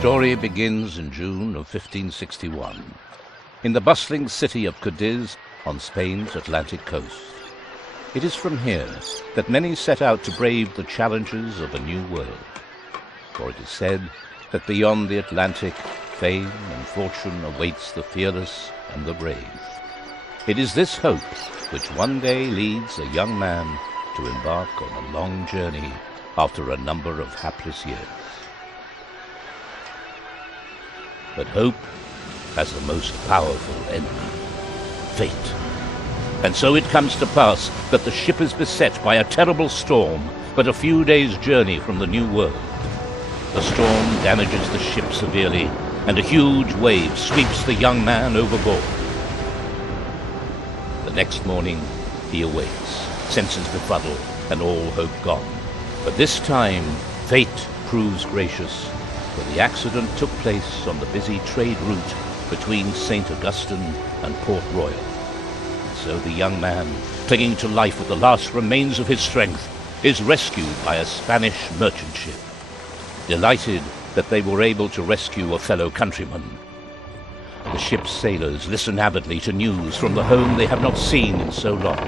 story begins in June of 1561, in the bustling city of Cadiz on Spain's Atlantic coast. It is from here that many set out to brave the challenges of a new world. For it is said that beyond the Atlantic, fame and fortune awaits the fearless and the brave. It is this hope which one day leads a young man to embark on a long journey after a number of hapless years. But hope has the most powerful enemy, fate. And so it comes to pass that the ship is beset by a terrible storm, but a few days' journey from the New World. The storm damages the ship severely, and a huge wave sweeps the young man overboard. The next morning, he awakes, senses befuddled, and all hope gone. But this time, fate proves gracious, for the accident took place on the busy trade route between St. Augustine and Port Royal. And so the young man, clinging to life with the last remains of his strength, is rescued by a Spanish merchant ship. Delighted that they were able to rescue a fellow countryman, the ship's sailors listen avidly to news from the home they have not seen in so long.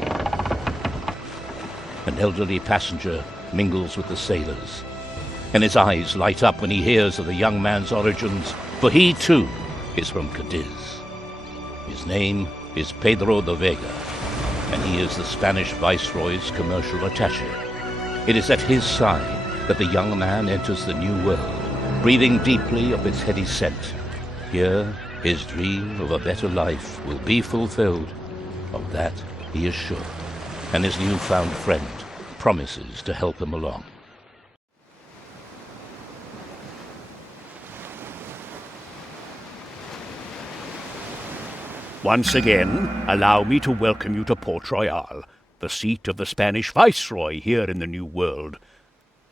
An elderly passenger mingles with the sailors, and his eyes light up when he hears of the young man's origins, for he too is from Cadiz. His name is Pedro de Vega, and he is the Spanish Viceroy's commercial attaché. It is at his side that the young man enters the New World, breathing deeply of its heady scent. Here, his dream of a better life will be fulfilled. Of that he is sure, and his newfound friend promises to help him along. Once again, allow me to welcome you to Port Royale, the seat of the Spanish Viceroy here in the New World.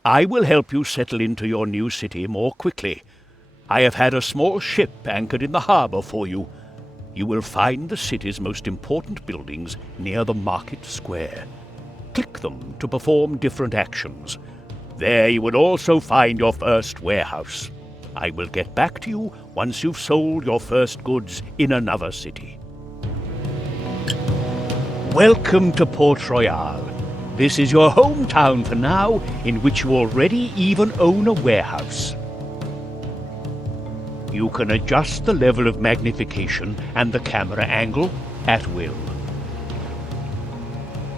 I will help you settle into your new city more quickly. I have had a small ship anchored in the harbor for you. You will find the city's most important buildings near the market square. Click them to perform different actions. There you will also find your first warehouse. I will get back to you once you've sold your first goods in another city. Welcome to Port Royale. This is your hometown for now, in which you already even own a warehouse. You can adjust the level of magnification and the camera angle at will.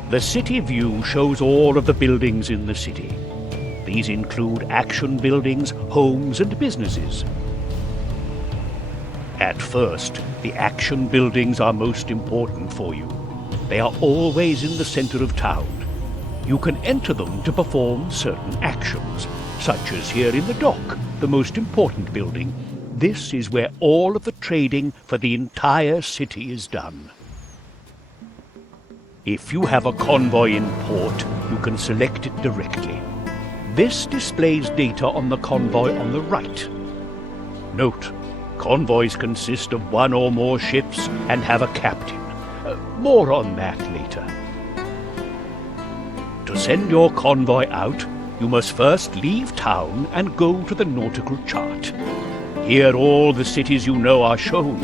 The city view shows all of the buildings in the city. These include action buildings, homes, and businesses. At first, the action buildings are most important for you. They are always in the center of town. You can enter them to perform certain actions, such as here in the dock, the most important building. This is where all of the trading for the entire city is done. If you have a convoy in port, you can select it directly. This displays data on the convoy on the right. Note, convoys consist of one or more ships and have a captain. More on that later. To send your convoy out, you must first leave town and go to the nautical chart. Here all the cities you know are shown.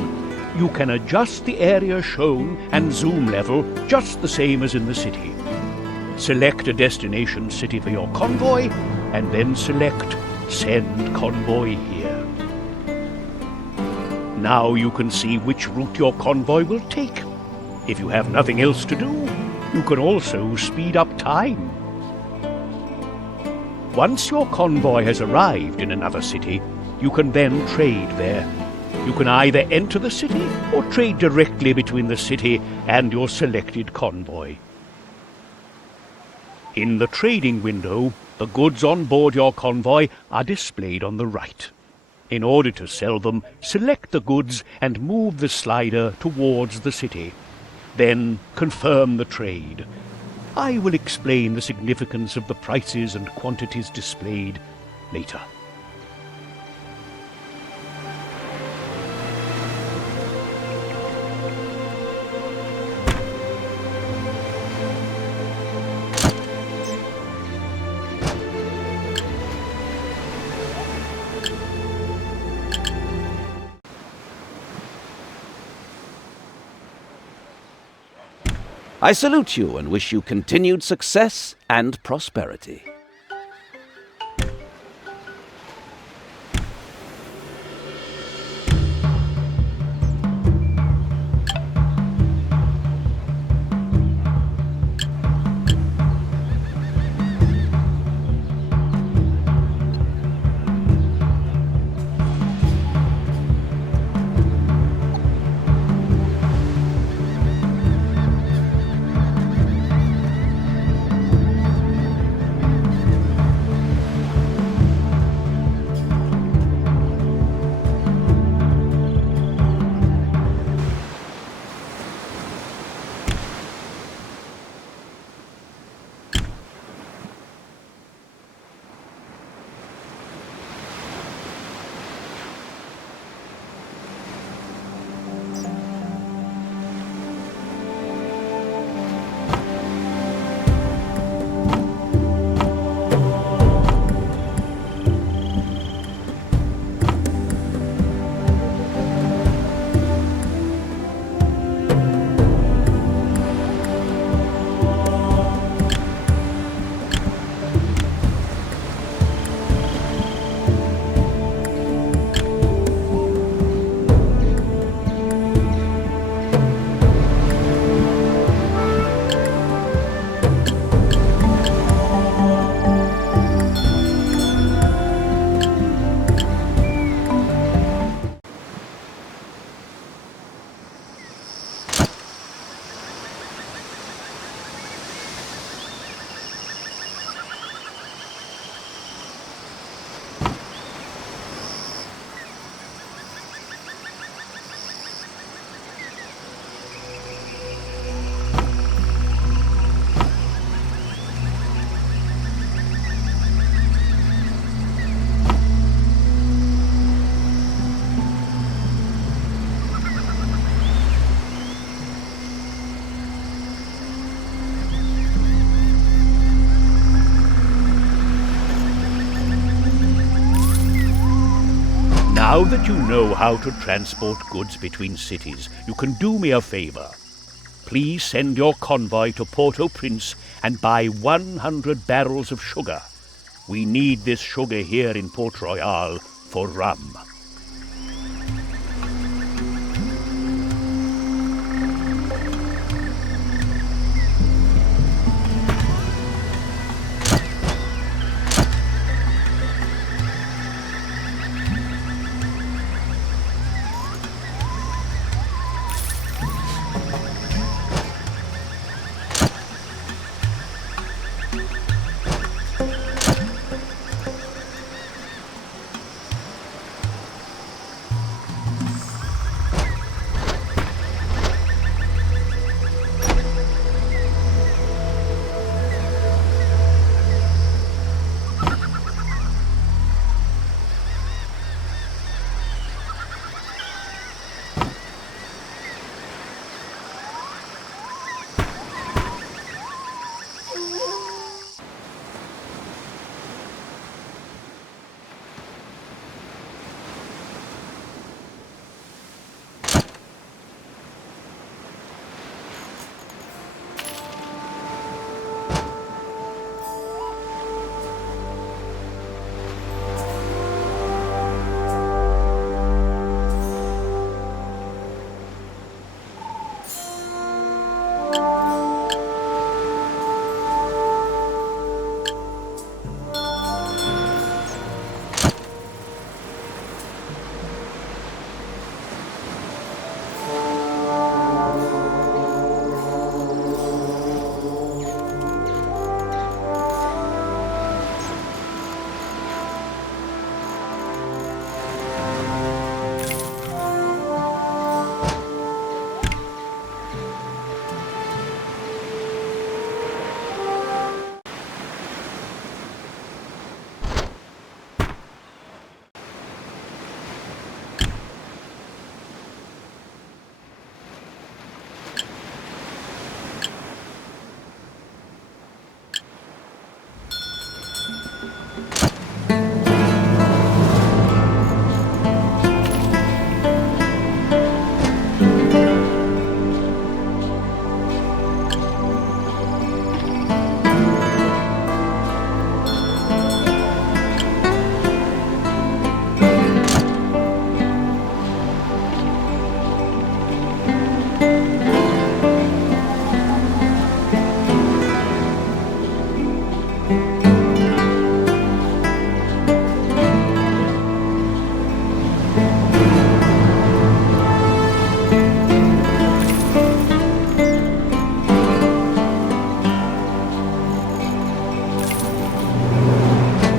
You can adjust the area shown and zoom level just the same as in the city. Select a destination city for your convoy, and then select Send Convoy Here. Now you can see which route your convoy will take. If you have nothing else to do, you can also speed up time. Once your convoy has arrived in another city, you can then trade there. You can either enter the city or trade directly between the city and your selected convoy. In the trading window, the goods on board your convoy are displayed on the right. In order to sell them, select the goods and move the slider towards the city. Then confirm the trade. I will explain the significance of the prices and quantities displayed later. I salute you and wish you continued success and prosperity. Now that you know how to transport goods between cities, you can do me a favor. Please send your convoy to Port-au-Prince and buy 100 barrels of sugar. We need this sugar here in Port Royale for rum.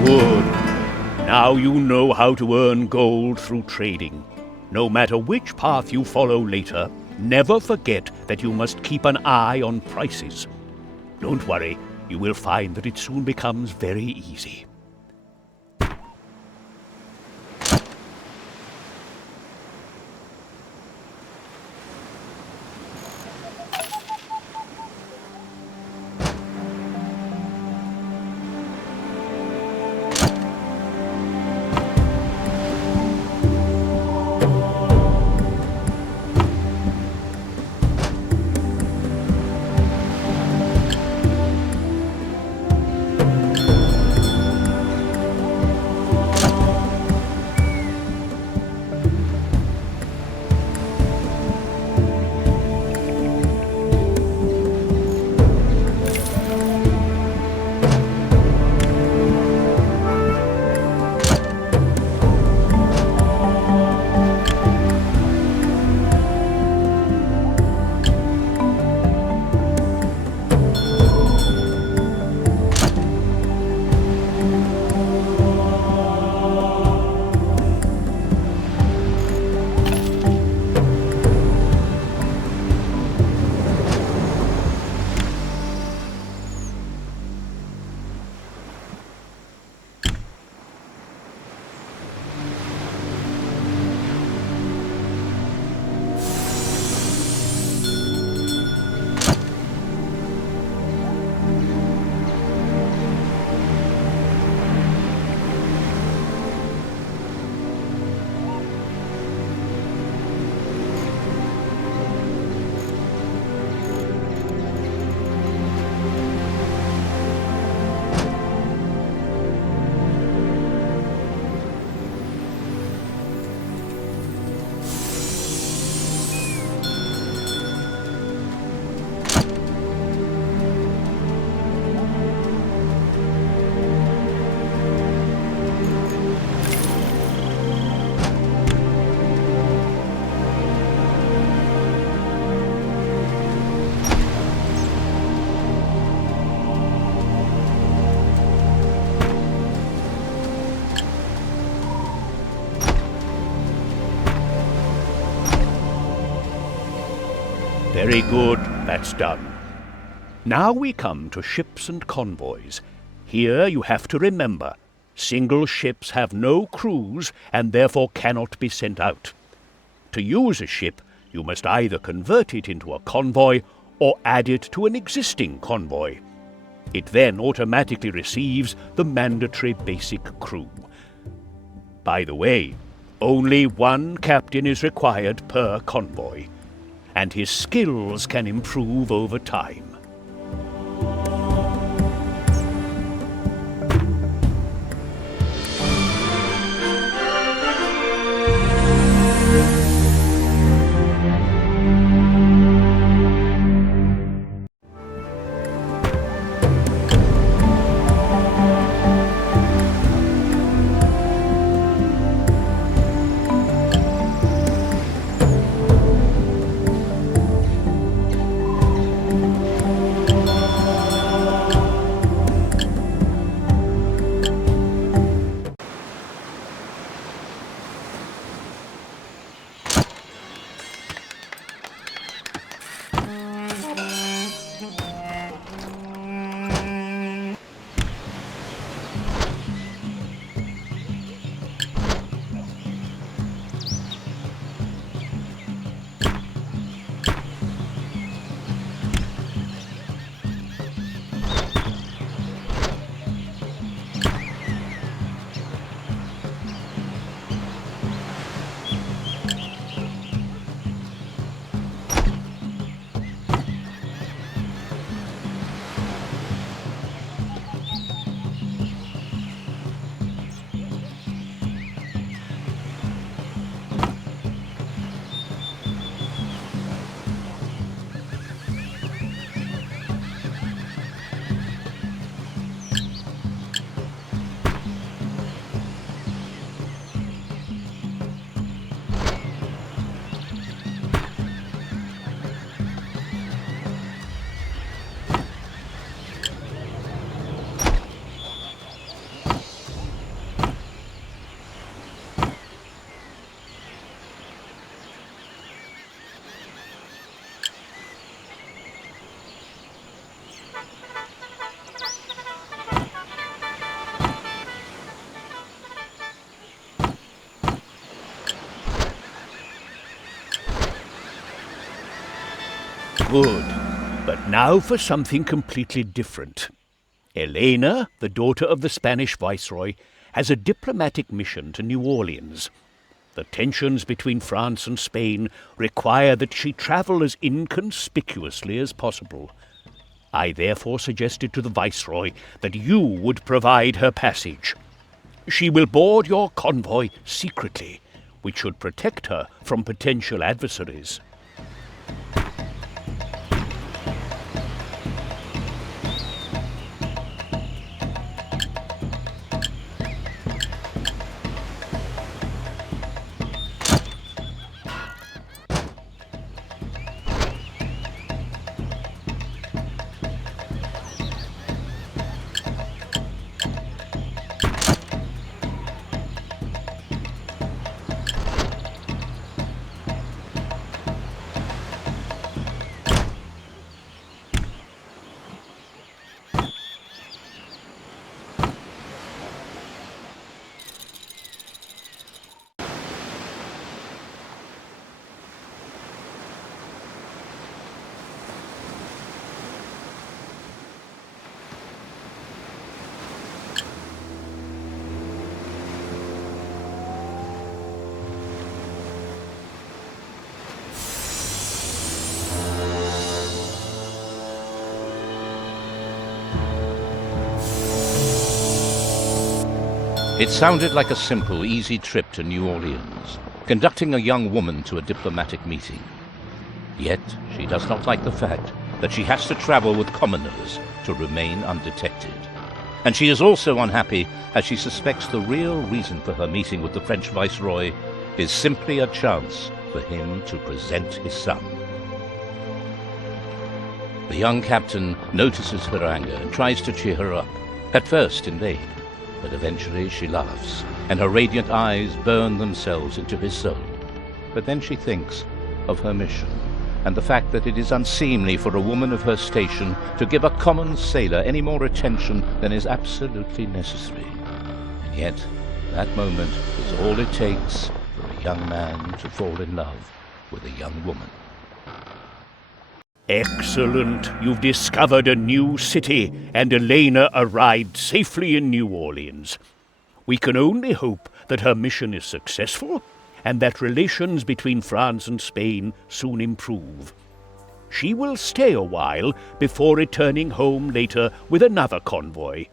Good. Now you know how to earn gold through trading. No matter which path you follow later, never forget that you must keep an eye on prices. Don't worry, you will find that it soon becomes very easy. Very good, that's done. Now we come to ships and convoys. Here you have to remember, single ships have no crews and therefore cannot be sent out. To use a ship, you must either convert it into a convoy or add it to an existing convoy. It then automatically receives the mandatory basic crew. By the way, only one captain is required per convoy, and his skills can improve over time. Good. But now for something completely different. Elena, the daughter of the Spanish viceroy, has a diplomatic mission to New Orleans. The tensions between France and Spain require that she travel as inconspicuously as possible. I therefore suggested to the viceroy that you would provide her passage. She will board your convoy secretly, which should protect her from potential adversaries. It sounded like a simple, easy trip to New Orleans, conducting a young woman to a diplomatic meeting. Yet she does not like the fact that she has to travel with commoners to remain undetected. And she is also unhappy as she suspects the real reason for her meeting with the French viceroy is simply a chance for him to present his son. The young captain notices her anger and tries to cheer her up, at first in vain. But eventually she laughs, and her radiant eyes burn themselves into his soul. But then she thinks of her mission, and the fact that it is unseemly for a woman of her station to give a common sailor any more attention than is absolutely necessary. And yet, that moment is all it takes for a young man to fall in love with a young woman. Excellent. You've discovered a new city, and Elena arrived safely in New Orleans. We can only hope that her mission is successful, and that relations between France and Spain soon improve. She will stay a while before returning home later with another convoy.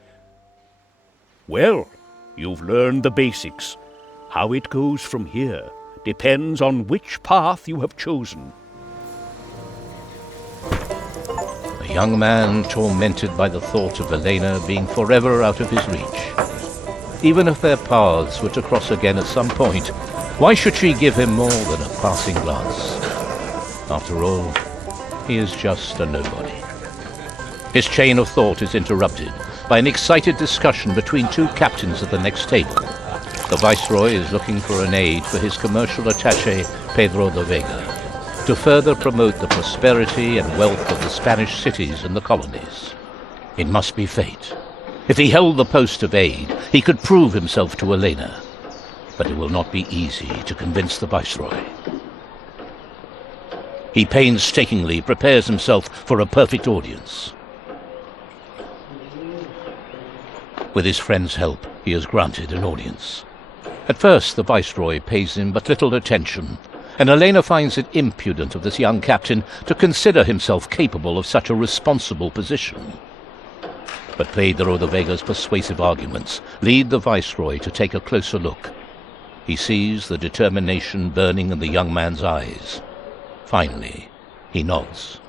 Well, you've learned the basics. How it goes from here depends on which path you have chosen. A young man tormented by the thought of Elena being forever out of his reach. Even if their paths were to cross again at some point, why should she give him more than a passing glance? After all, he is just a nobody. His chain of thought is interrupted by an excited discussion between two captains at the next table. The viceroy is looking for an aide for his commercial attaché, Pedro de Vega, to further promote the prosperity and wealth of the Spanish cities and the colonies. It must be fate. If he held the post of aide, he could prove himself to Elena. But it will not be easy to convince the viceroy. He painstakingly prepares himself for a perfect audience. With his friend's help, he is granted an audience. At first, the viceroy pays him but little attention, and Elena finds it impudent of this young captain to consider himself capable of such a responsible position. But Pedro de Vega's persuasive arguments lead the viceroy to take a closer look. He sees the determination burning in the young man's eyes. Finally, he nods.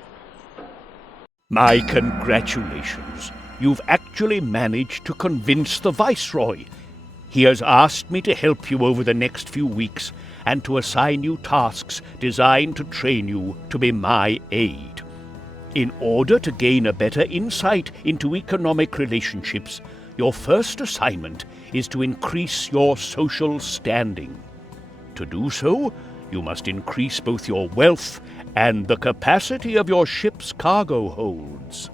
My congratulations. You've actually managed to convince the viceroy. He has asked me to help you over the next few weeks and to assign you tasks designed to train you to be my aide. In order to gain a better insight into economic relationships, your first assignment is to increase your social standing. To do so, you must increase both your wealth and the capacity of your ship's cargo holds.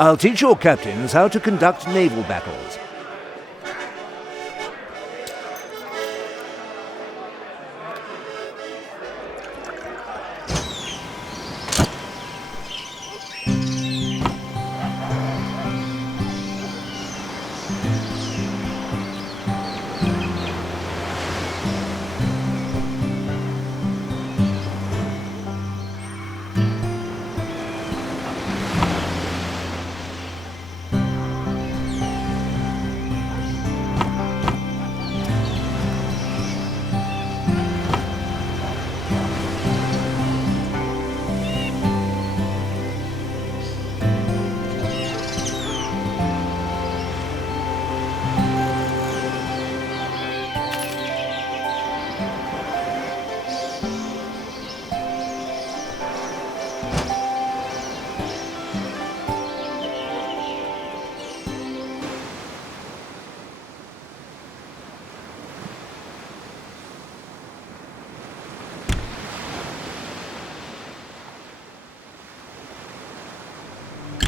I'll teach your captains how to conduct naval battles.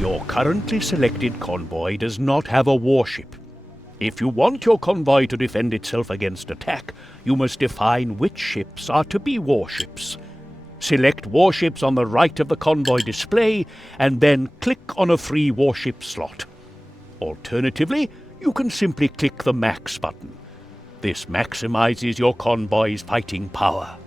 Your currently selected convoy does not have a warship. If you want your convoy to defend itself against attack, you must define which ships are to be warships. Select warships on the right of the convoy display, and then click on a free warship slot. Alternatively, you can simply click the Max button. This maximizes your convoy's fighting power.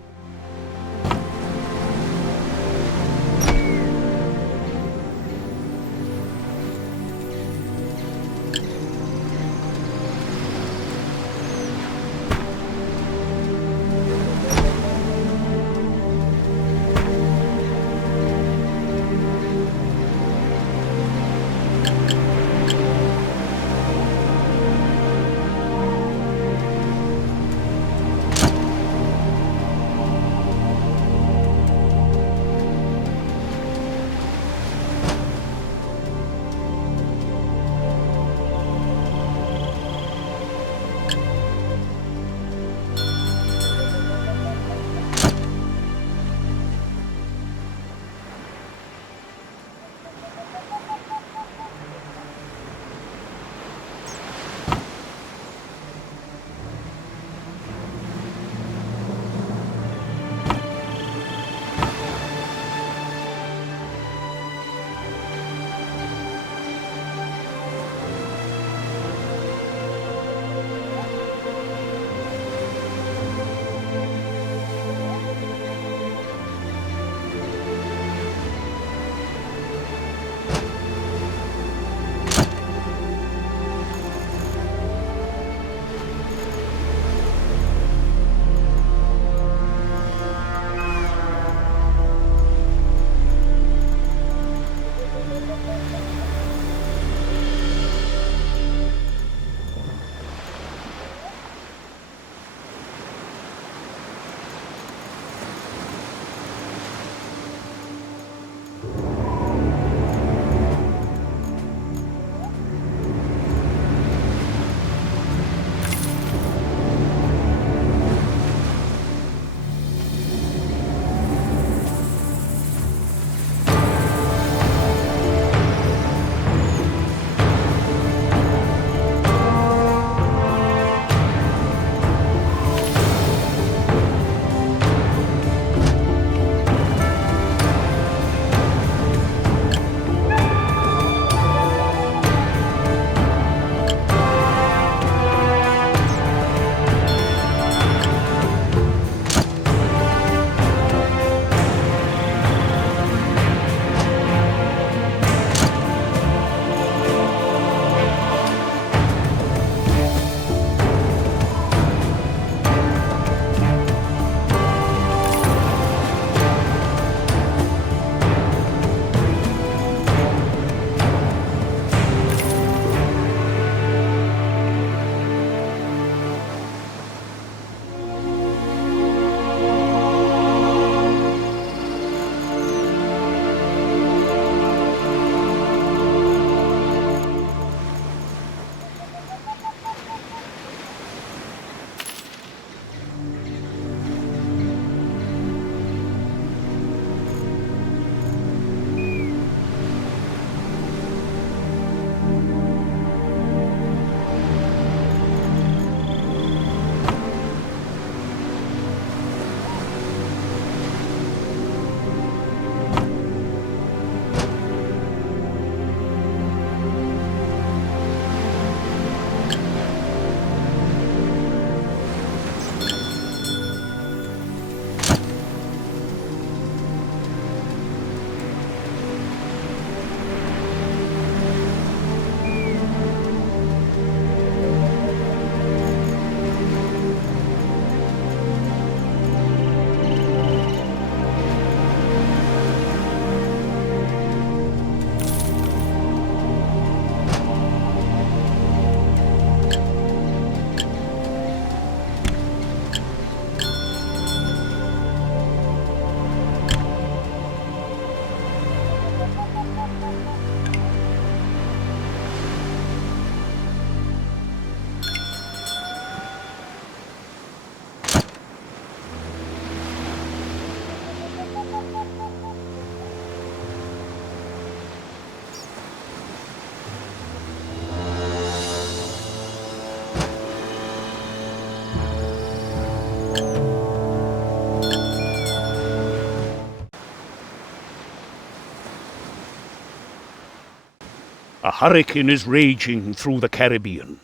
A hurricane is raging through the Caribbean.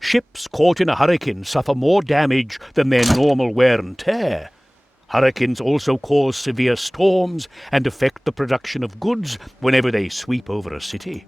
Ships caught in a hurricane suffer more damage than their normal wear and tear. Hurricanes also cause severe storms and affect the production of goods whenever they sweep over a city.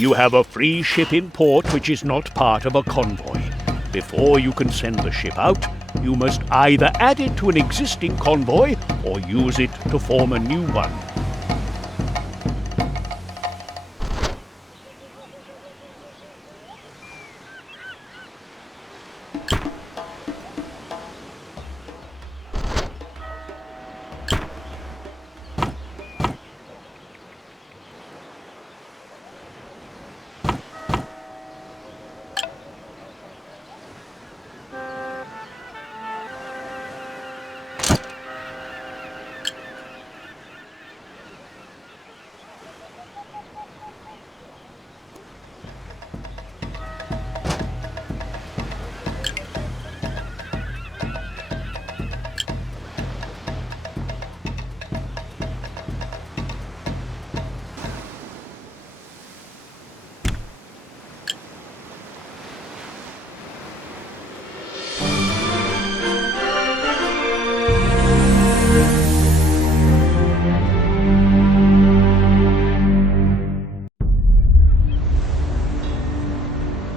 You have a free ship in port which is not part of a convoy. Before you can send the ship out, you must either add it to an existing convoy or use it to form a new one.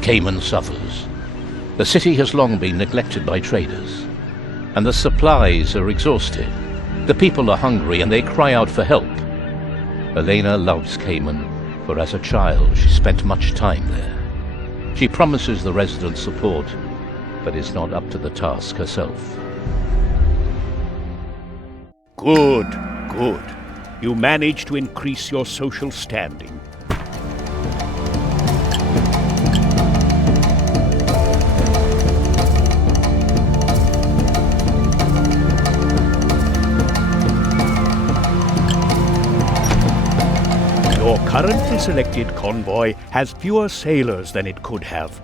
Cayman suffers. The city has long been neglected by traders, and the supplies are exhausted. The people are hungry and they cry out for help. Elena loves Cayman, for as a child she spent much time there. She promises the residents support, but is not up to the task herself. Good, good. You managed to increase your social standing. Your currently selected convoy has fewer sailors than it could have.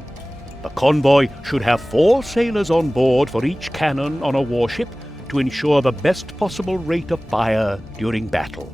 The convoy should have 4 sailors on board for each cannon on a warship to ensure the best possible rate of fire during battle.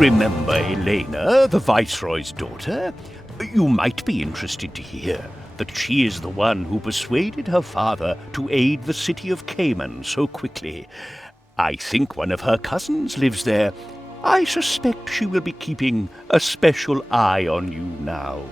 remember Elena, the Viceroy's daughter? You might be interested to hear that she is the one who persuaded her father to aid the city of Cayman so quickly. I think one of her cousins lives there. I suspect she will be keeping a special eye on you now.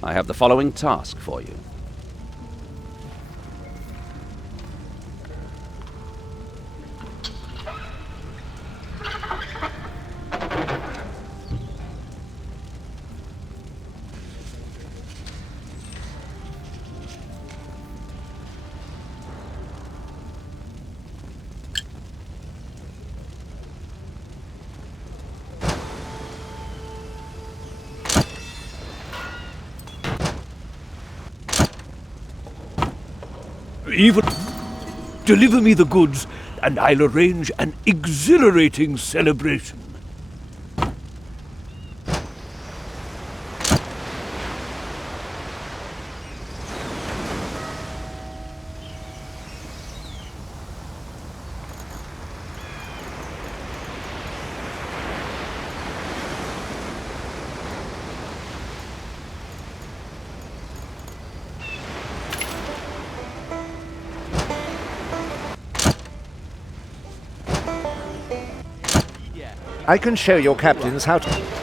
I have the following task for you. Even deliver me the goods, and I'll arrange an exhilarating celebration. I can show your captains how to...